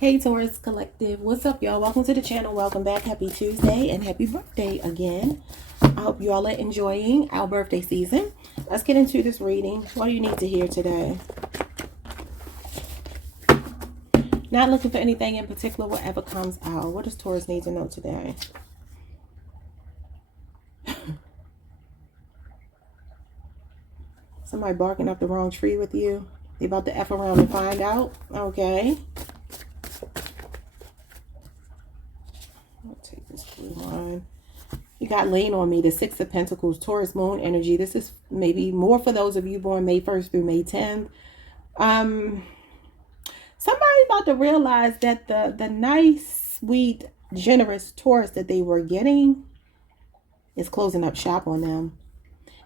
Hey Taurus Collective, what's up y'all? Welcome to the channel. Welcome back. Happy Tuesday and happy birthday again. I hope you all are enjoying our birthday season. Let's get into this reading. What do you need to hear today? Not looking for anything in particular, whatever comes out. What does Taurus need to know today? Somebody barking up the wrong tree with you. They about to F around and find out. Okay. I'll take this blue one. You got lean on me, the Six of Pentacles, Taurus moon energy. This is maybe more for those of you born May 1st through May 10th. Somebody about to realize that the nice, sweet, generous Taurus that they were getting is closing up shop on them.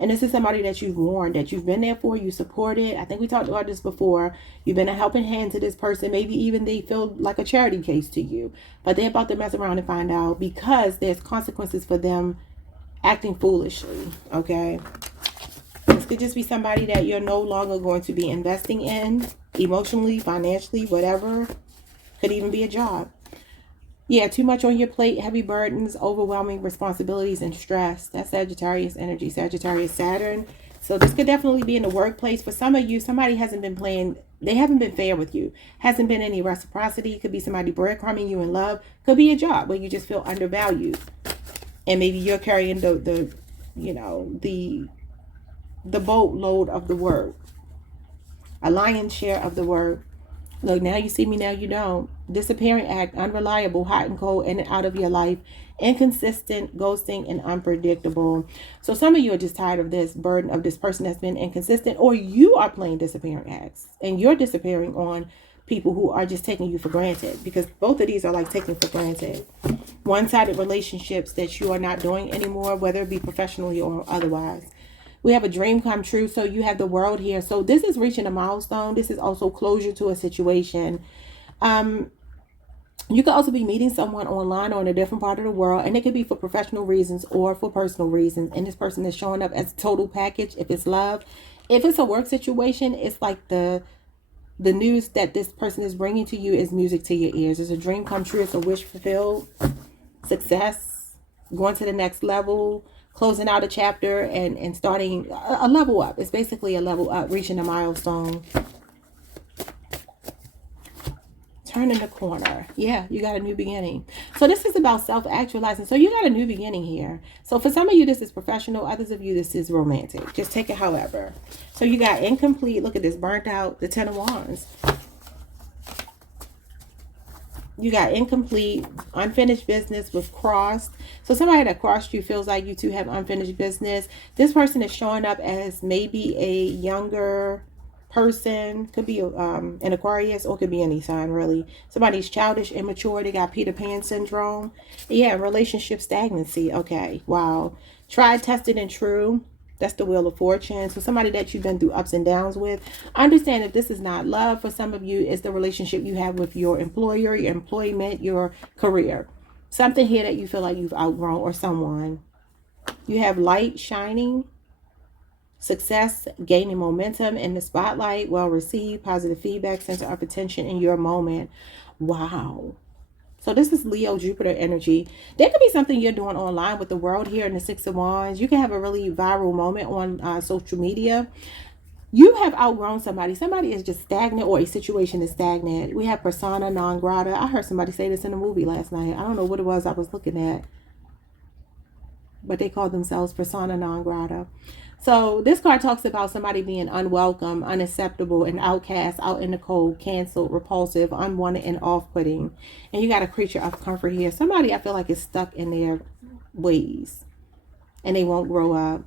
And this is somebody that you've warned, that you've been there for, you supported. I think we talked about this before. You've been a helping hand to this person. Maybe even they feel like a charity case to you. But they're about to mess around and find out because there's consequences for them acting foolishly, okay? This could just be somebody that you're no longer going to be investing in emotionally, financially, whatever. Could even be a job. Yeah, too much on your plate, heavy burdens, overwhelming responsibilities, and stress. That's Sagittarius energy, Sagittarius Saturn. So this could definitely be in the workplace. For some of you, somebody hasn't been playing, they haven't been fair with you. Hasn't been any reciprocity. Could be somebody breadcrumbing you in love. Could be a job where you just feel undervalued. And maybe you're carrying the boatload of the work. A lion's share of the work. Look, now you see me, now you don't. Disappearing act, unreliable, hot and cold, in and out of your life, inconsistent, ghosting, and unpredictable. So some of you are just tired of this burden of this person that's been inconsistent, or you are playing disappearing acts and you're disappearing on people who are just taking you for granted, because both of these are like taking for granted. One-sided relationships that you are not doing anymore, whether it be professionally or otherwise. We have a dream come true. So you have the world here. So this is reaching a milestone. This is also closure to a situation. You could also be meeting someone online or in a different part of the world. And it could be for professional reasons or for personal reasons. And this person is showing up as a total package. If it's love, if it's a work situation, it's like the news that this person is bringing to you is music to your ears. It's a dream come true. It's a wish fulfilled. Success. Going to the next level. Closing out a chapter and starting a level up. It's basically a level up, reaching a milestone. Turning the corner. Yeah, you got a new beginning. So this is about self-actualizing. So you got a new beginning here. So for some of you, this is professional. Others of you, this is romantic. Just take it however. So you got incomplete. Look at this, burnt out, the Ten of Wands. You got incomplete, unfinished business with crossed. So somebody that crossed you feels like you two have unfinished business. This person is showing up as maybe a younger person. Could be an Aquarius or could be any sign really. Somebody's childish, immature. They got Peter Pan syndrome. Yeah, relationship stagnancy. Okay, wow. Tried, tested, and true. That's the Wheel of Fortune. So somebody that you've been through ups and downs with. Understand if this is not love for some of you, it's the relationship you have with your employer, your employment, your career. Something here that you feel like you've outgrown or someone. You have light shining, success, gaining momentum in the spotlight, well received, positive feedback, center of attention in your moment. Wow. So this is Leo, Jupiter energy. There could be something you're doing online with the world here in the Six of Wands. You can have a really viral moment on social media. You have outgrown somebody. Somebody is just stagnant or a situation is stagnant. We have persona non grata. I heard somebody say this in a movie last night. I don't know what it was I was looking at. But they call themselves persona non grata. So this card talks about somebody being unwelcome, unacceptable, and outcast, out in the cold, canceled, repulsive, unwanted, and off-putting. And you got a creature of comfort here. Somebody I feel like is stuck in their ways and they won't grow up.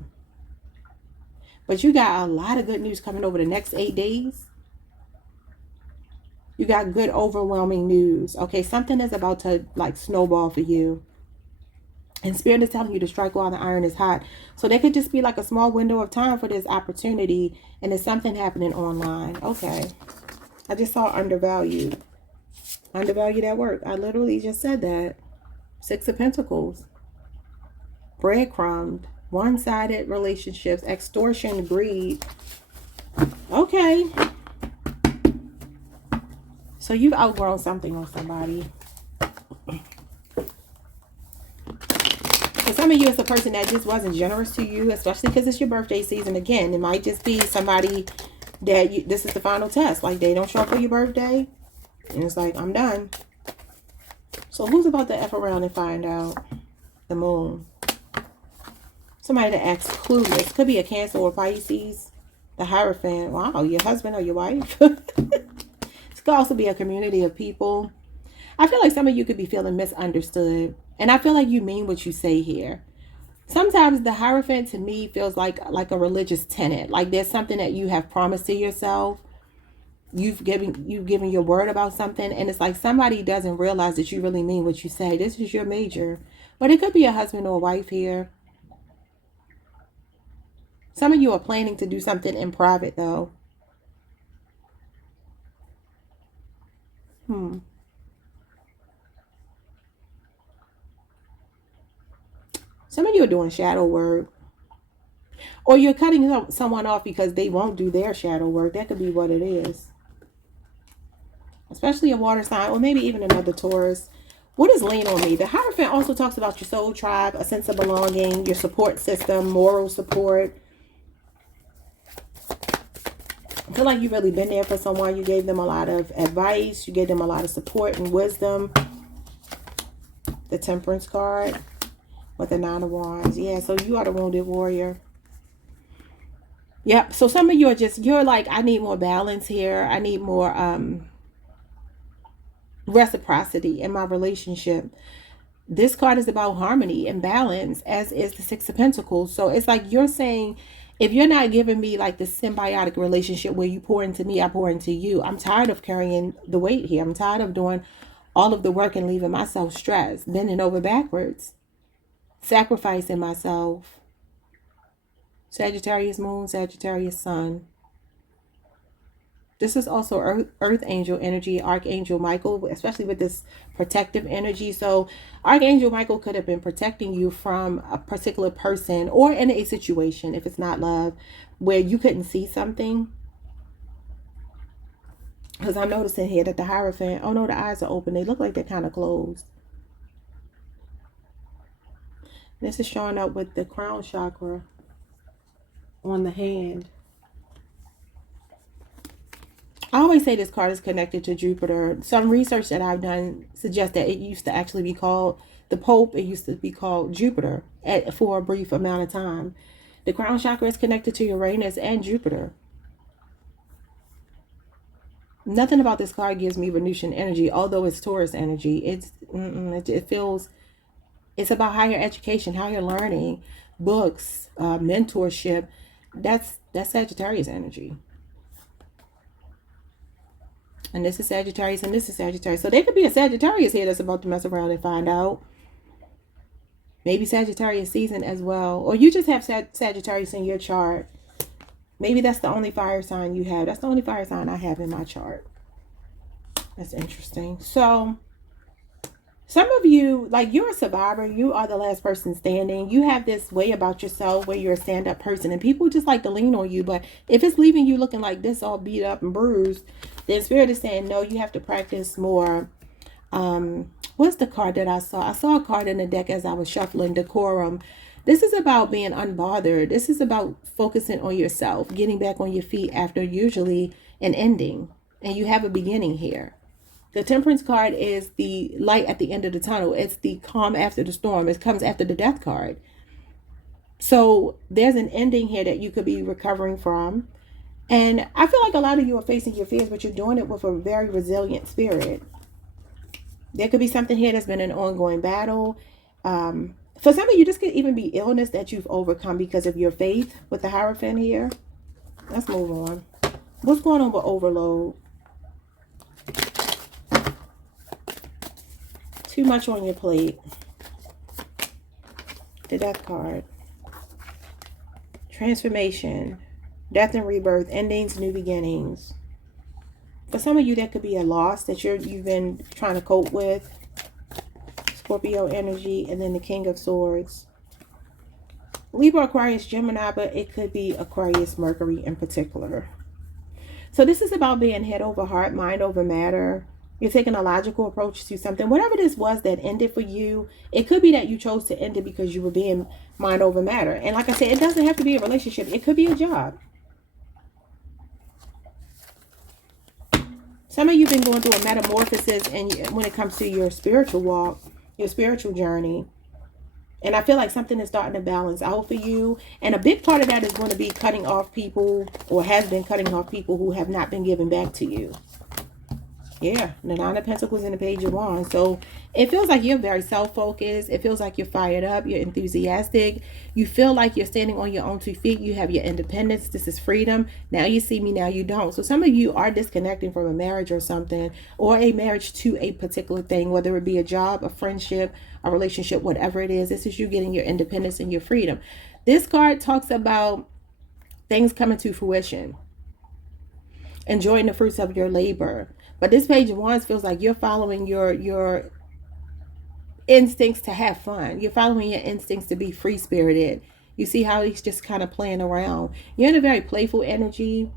But you got a lot of good news coming over the next 8 days. You got good, overwhelming news. Okay, something is about to like snowball for you. And Spirit is telling you to strike while the iron is hot. So there could just be like a small window of time for this opportunity. And there's something happening online. Okay. I just saw undervalued. Undervalued at work. I literally just said that. Six of Pentacles. Breadcrumbed. One-sided relationships. Extortion. Greed. Okay. So you've outgrown something on somebody. For some of you, it's a person that just wasn't generous to you, especially because it's your birthday season. Again, it might just be somebody that this is the final test. Like, they don't show up for your birthday, and it's like, I'm done. So who's about to F around and find out? The moon. Somebody that acts clueless. Could be a Cancer or Pisces. The Hierophant. Wow, your husband or your wife. This could also be a community of people. I feel like some of you could be feeling misunderstood. And I feel like you mean what you say here. Sometimes the Hierophant to me feels like a religious tenet. Like there's something that you have promised to yourself. You've given your word about something. And it's like somebody doesn't realize that you really mean what you say. This is your major. But it could be a husband or a wife here. Some of you are planning to do something in private though. Some of you are doing shadow work. Or you're cutting someone off because they won't do their shadow work. That could be what it is. Especially a water sign, or maybe even another Taurus. What is lean on me? The Hierophant also talks about your soul tribe, a sense of belonging, your support system, moral support. I feel like you've really been there for someone. You gave them a lot of advice. You gave them a lot of support and wisdom. The Temperance card with the Nine of Wands. Yeah, so you are the wounded warrior. Yep. So some of you are you're like, I need more balance here. I need more reciprocity in my relationship. This card is about harmony and balance, as is the Six of Pentacles. So it's like you're saying, if you're not giving me like this symbiotic relationship where you pour into me, I pour into you, I'm tired of carrying the weight here. I'm tired of doing all of the work and leaving myself stressed, bending over backwards, sacrificing myself. Sagittarius moon, Sagittarius sun. This is also earth angel energy, Archangel Michael, especially with this protective energy. So Archangel Michael could have been protecting you from a particular person or in a situation, if it's not love, where you couldn't see something. Because I'm noticing here that the Hierophant, oh no, the eyes are open. They look like they're kind of closed. This is showing up with the crown chakra on the hand. I always say this card is connected to Jupiter. Some research that I've done suggests that it used to actually be called the Pope. It used to be called Jupiter for a brief amount of time. The crown chakra is connected to Uranus and Jupiter. Nothing about this card gives me Venusian energy, although it's Taurus energy. It feels, it's about higher education, higher learning, books, mentorship. That's Sagittarius energy. And this is Sagittarius, and this is Sagittarius. So there could be a Sagittarius here that's about to mess around and find out. Maybe Sagittarius season as well. Or you just have Sagittarius in your chart. Maybe that's the only fire sign you have. That's the only fire sign I have in my chart. That's interesting. So some of you, like, you're a survivor. You are the last person standing. You have this way about yourself where you're a stand-up person. And people just like to lean on you. But if it's leaving you looking like this, all beat up and bruised, then Spirit is saying, no, you have to practice more. What's the card that I saw? I saw a card in the deck as I was shuffling, decorum. This is about being unbothered. This is about focusing on yourself, getting back on your feet after usually an ending. And you have a beginning here. The Temperance card is the light at the end of the tunnel. It's the calm after the storm. It comes after the Death card. So there's an ending here that you could be recovering from. And I feel like a lot of you are facing your fears, but you're doing it with a very resilient spirit. There could be something here that's been an ongoing battle. For some of you, this could even be illness that you've overcome because of your faith with the Hierophant here. Let's move on. What's going on with overload? Too much on your plate. The Death card. Transformation. Death and rebirth. Endings, new beginnings. For some of you, that could be a loss that you've been trying to cope with. Scorpio energy, and then the King of Swords. Libra, Aquarius, Gemini, but it could be Aquarius, Mercury in particular. So this is about being head over heart, mind over matter. You're taking a logical approach to something. Whatever this was that ended for you, it could be that you chose to end it because you were being mind over matter. And like I said, it doesn't have to be a relationship. It could be a job. Some of you have been going through a metamorphosis and when it comes to your spiritual walk, your spiritual journey. And I feel like something is starting to balance out for you. And a big part of that is going to be cutting off people, or has been cutting off people who have not been given back to you. Yeah, the Nine of Pentacles and the Page of Wands. So it feels like you're very self-focused. It feels like you're fired up. You're enthusiastic. You feel like you're standing on your own 2 feet. You have your independence. This is freedom. Now you see me, now you don't. So some of you are disconnecting from a marriage or something, or a marriage to a particular thing, whether it be a job, a friendship, a relationship, whatever it is. This is you getting your independence and your freedom. This card talks about things coming to fruition, enjoying the fruits of your labor. But this Page of Wands feels like you're following your instincts to have fun. You're following your instincts to be free-spirited. You see how he's just kind of playing around. You're in a very playful energy.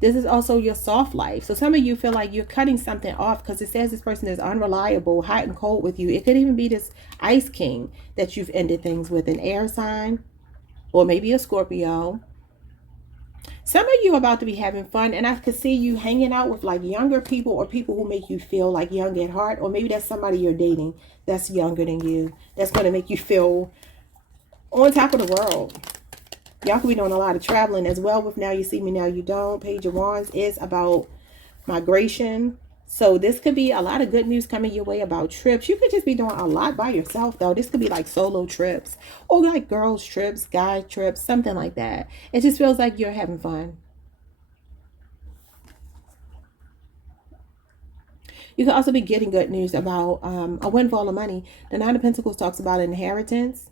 This is also your soft life. So some of you feel like you're cutting something off because it says this person is unreliable, hot and cold with you. It could even be this Ice King that you've ended things with, an air sign, or maybe a Scorpio. Some of you are about to be having fun, and I could see you hanging out with like younger people, or people who make you feel like young at heart, or maybe that's somebody you're dating that's younger than you, that's going to make you feel on top of the world. Y'all could be doing a lot of traveling as well with Now You See Me, Now You Don't. Page of Wands is about migration. So this could be a lot of good news coming your way about trips. You could just be doing a lot by yourself, though. This could be like solo trips, or like girls trips, guy trips, something like that. It just feels like you're having fun. You could also be getting good news about a windfall of money. The Nine of Pentacles talks about inheritance.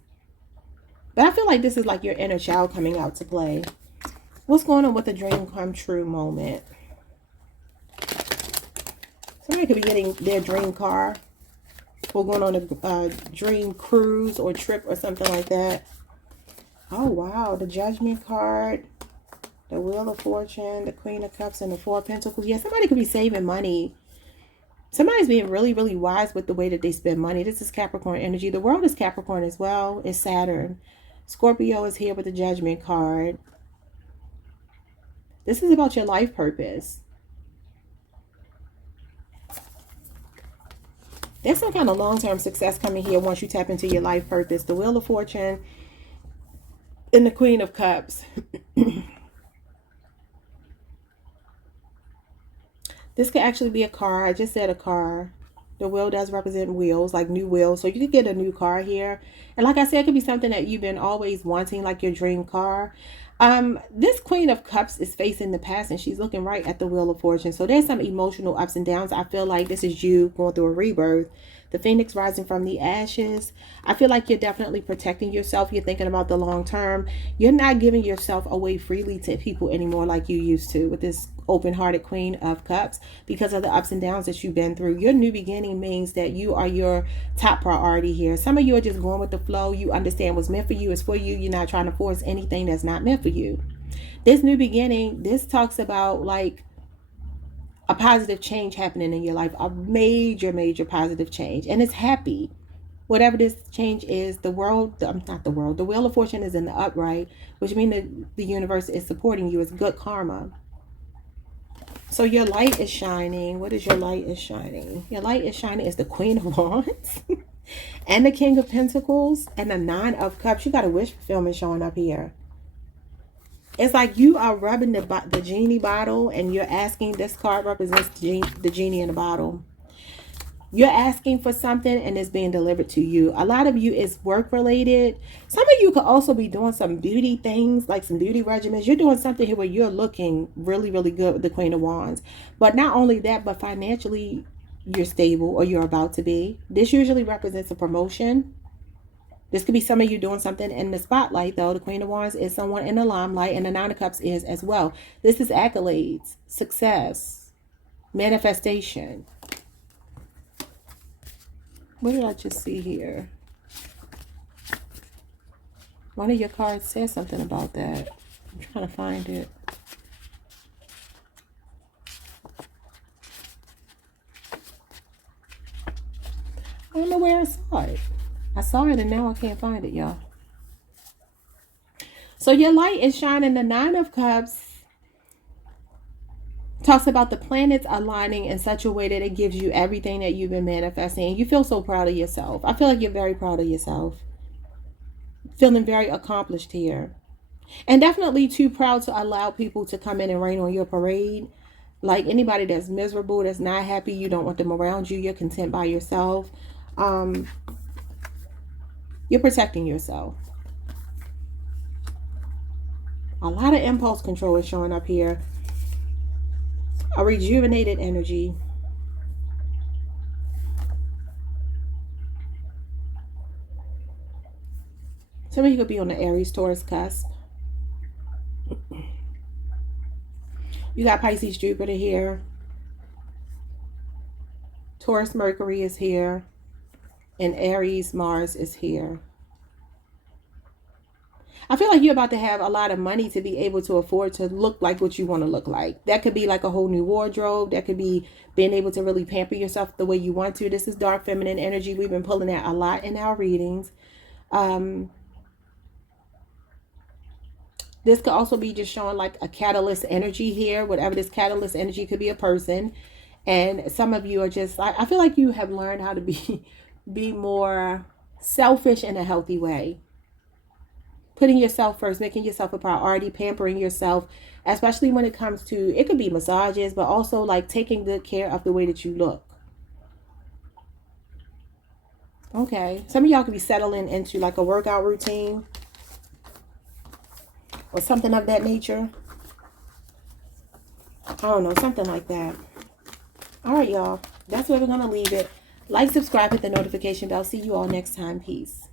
But I feel like this is like your inner child coming out to play. What's going on with the dream come true moment? Somebody could be getting their dream car, or going on a dream cruise or trip or something like that. Oh, wow. The Judgment card, the Wheel of Fortune, the Queen of Cups, and the Four of Pentacles. Yeah, somebody could be saving money. Somebody's being really, really wise with the way that they spend money. This is Capricorn energy. The world is Capricorn as well. It's Saturn. Scorpio is here with the Judgment card. This is about your life purpose. There's some kind of long-term success coming here once you tap into your life purpose. The Wheel of Fortune and the Queen of Cups. This could actually be a car. I just said a car. The wheel does represent wheels, like new wheels. So you could get a new car here. And like I said, it could be something that you've been always wanting, like your dream car. This Queen of Cups is facing the past, and she's looking right at the Wheel of Fortune. So there's some emotional ups and downs. I feel like this is you going through a rebirth. The Phoenix rising from the ashes. I feel like you're definitely protecting yourself. You're thinking about the long term. You're not giving yourself away freely to people anymore like you used to with this open-hearted Queen of Cups, because of the ups and downs that you've been through. Your new beginning means that you are your top priority here. Some of you are just going with the flow. You understand what's meant for you is for you. You're not trying to force anything that's not meant for you. This new beginning, this talks about like a positive change happening in your life, a major, major positive change, and it's happy. Whatever this change is, the world, not the world, the Wheel of Fortune is in the upright, which means that the universe is supporting you. It's good karma. So your light is shining. What is your light is shining? Your light is shining is the Queen of Wands and the King of Pentacles and the Nine of Cups. You got a wish fulfillment showing up here. It's like you are rubbing the genie bottle, and you're asking, this card represents the genie in the bottle. You're asking for something and it's being delivered to you. A lot of you is work related. Some of you could also be doing some beauty things, like some beauty regimens. You're doing something here where you're looking really, really good with the Queen of Wands. But not only that, but financially you're stable, or you're about to be. This usually represents a promotion. This could be some of you doing something in the spotlight, though. The Queen of Wands is someone in the limelight, and the Nine of Cups is as well. This is accolades, success, manifestation. What did I just see here? One of your cards says something about that. I'm trying to find it. I don't know where I saw it. I saw it and now I can't find it, y'all. So your light is shining. The Nine of Cups talks about the planets aligning in such a way that it gives you everything that you've been manifesting. You feel so proud of yourself. I feel like you're very proud of yourself. Feeling very accomplished here. And definitely too proud to allow people to come in and rain on your parade. Like anybody that's miserable, that's not happy, you don't want them around you, you're content by yourself. You're protecting yourself. A lot of impulse control is showing up here. A rejuvenated energy. Some of you could be on the Aries Taurus cusp. You got Pisces Jupiter here. Taurus Mercury is here. And Aries Mars is here. I feel like you're about to have a lot of money to be able to afford to look like what you want to look like. That could be like a whole new wardrobe. That could be being able to really pamper yourself the way you want to. This is dark feminine energy. We've been pulling that a lot in our readings. This could also be just showing like a catalyst energy here. Whatever this catalyst energy could be, a person. And some of you are just, I feel like you have learned how to be more selfish in a healthy way. Putting yourself first, making yourself a priority, pampering yourself, especially when it comes to, it could be massages, but also like taking good care of the way that you look. Okay. Some of y'all could be settling into like a workout routine or something of that nature. I don't know, something like that. All right, y'all. That's where we're going to leave it. Like, subscribe, hit the notification bell. See you all next time. Peace.